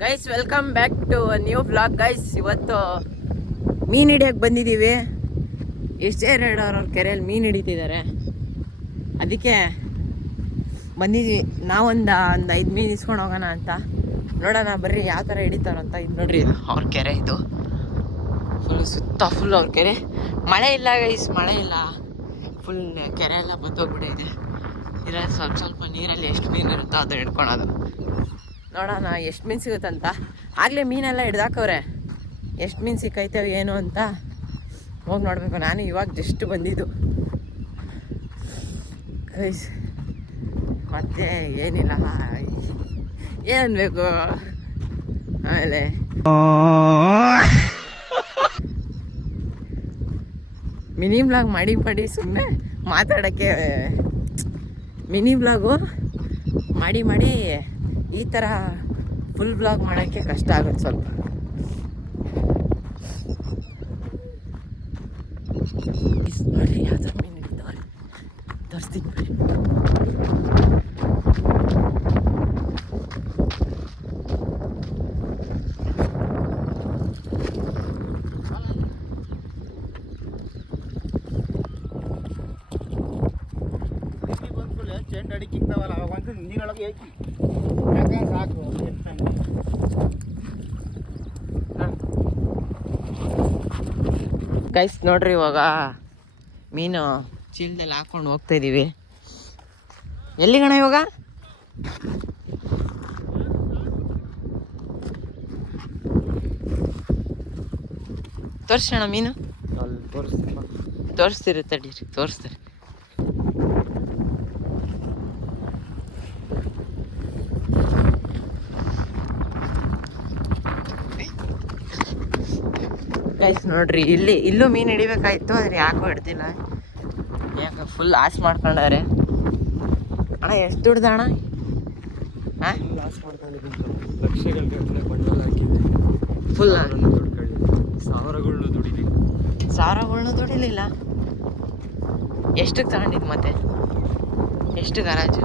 Guys welcome back to new blog guys. ಇವತ್ತು ಮೀನು ಹಿಡಿಯೋಕೆ ಬಂದಿದ್ದೀವಿ. ಎಷ್ಟೇ ಅವ್ರ ಕೆರೆಯಲ್ಲಿ ಮೀನು ಹಿಡಿತಿದ್ದಾರೆ, ಅದಕ್ಕೆ ಬಂದಿದ್ವಿ. ನಾವೊಂದು 5 ಮೀನು ಇಸ್ಕೊಂಡು ಹೋಗೋಣ ಅಂತ. ನೋಡೋಣ ಬರ್ರಿ ಯಾವ ಥರ ಹಿಡಿತಾರಂತ. ಇದು ನೋಡ್ರಿ ಅವ್ರ ಕೆರೆ, ಇದು ಫುಲ್ ಸುತ್ತ ಫುಲ್ ಅವ್ರ ಕೆರೆ. ಮಳೆ ಇಲ್ಲ ಗೈಸ್, ಮಳೆ ಇಲ್ಲ, ಫುಲ್ ಕೆರೆ ಎಲ್ಲ ಬತ್ತೋಗ್ಬಿಟ್ಟಿದೆ. ಇರೋದು ಸ್ವಲ್ಪ ಸ್ವಲ್ಪ ನೀರಲ್ಲಿ ಎಷ್ಟು ಮೀನು ಇರುತ್ತೋ ಅದು ಹಿಡ್ಕೊಳೋದು. ನೋಡೋಣ ಎಷ್ಟು ಮೀನು ಸಿಗುತ್ತಂತ. ಆಗಲೇ ಮೀನೆಲ್ಲ ಹಿಡ್ದಾಕವ್ರೆ, ಎಷ್ಟು ಮೀನು ಸಿಕ್ಕೈತೇವೆ ಏನು ಅಂತ ಹೋಗಿ ನೋಡಬೇಕು. ನಾನು ಇವಾಗ ಜಸ್ಟ್ ಬಂದಿದ್ದು ಗೈಸ್. ಮತ್ತೆ ಏನಿಲ್ಲ, ಏನು ಬೇಕು ಆಮೇಲೆ ಮಿನಿ ಬ್ಲಾಗ್ ಮಾಡಿ ಸುಮ್ಮನೆ ಮಾತಾಡೋಕ್ಕೆ, ಮಿನಿ ಬ್ಲಾಗು ಮಾಡಿ ಈ ಥರ ಫುಲ್ ಬ್ಲಾಗ್ ಮಾಡೋಕ್ಕೆ ಕಷ್ಟ ಆಗುತ್ತೆ ಸ್ವಲ್ಪ. ನೋಡ್ರಿ ಯಾವ ಥರ ಮೀನು ಹಿಡಿದವ್ರೆ, ತೋರಿಸ್ತೀನಿ ಬರ್ರಿ. ಚೆಂಡು ಅಡಿಕ್ಕಿಕ್ತಾವಲ್ಲ ಅವಾಗ ನೀರೊಳಗೆ ಹಾಕಿ ಯಾಕೆ ಸಾಕು. ಗೈಸ್ ನೋಡ್ರಿ, ಇವಾಗ ಮೀನು ಚೀಲದಲ್ಲಿ ಹಾಕೊಂಡು ಹೋಗ್ತಾ ಇದೀವಿ. ಎಲ್ಲಿಗಣ ಇವಾಗ? ತೋರಿಸೋಣ ಮೀನು. ತೋರಿಸ್ತೀರಿ ತಡೀರಿ, ತೋರಿಸ್ತೀರಿ. ಗೈಸ್ ನೋಡ್ರಿ, ಇಲ್ಲೂ ಮೀನು ಹಿಡಿಬೇಕಾಯ್ತು, ಆದ್ರೆ ಯಾಕೋ ಹಿಡ್ದಿಲ್ಲ. ಯಾಕೆ ಫುಲ್ ಆಸ್ ಮಾಡ್ಕೊಂಡವ್ರೆ. ಅಣ್ಣ ಎಷ್ಟು ದುಡ್ದ ಅಣ್ಣ? ಫುಲ್ ಸಾವಿರಗಳ್ನು ದುಡಿಲಿಲ್ಲ. ಎಷ್ಟಕ್ಕೆ ತಗೊಂಡಿದ್ದು ಮತ್ತೆ? ಎಷ್ಟು ಗರಾಜು?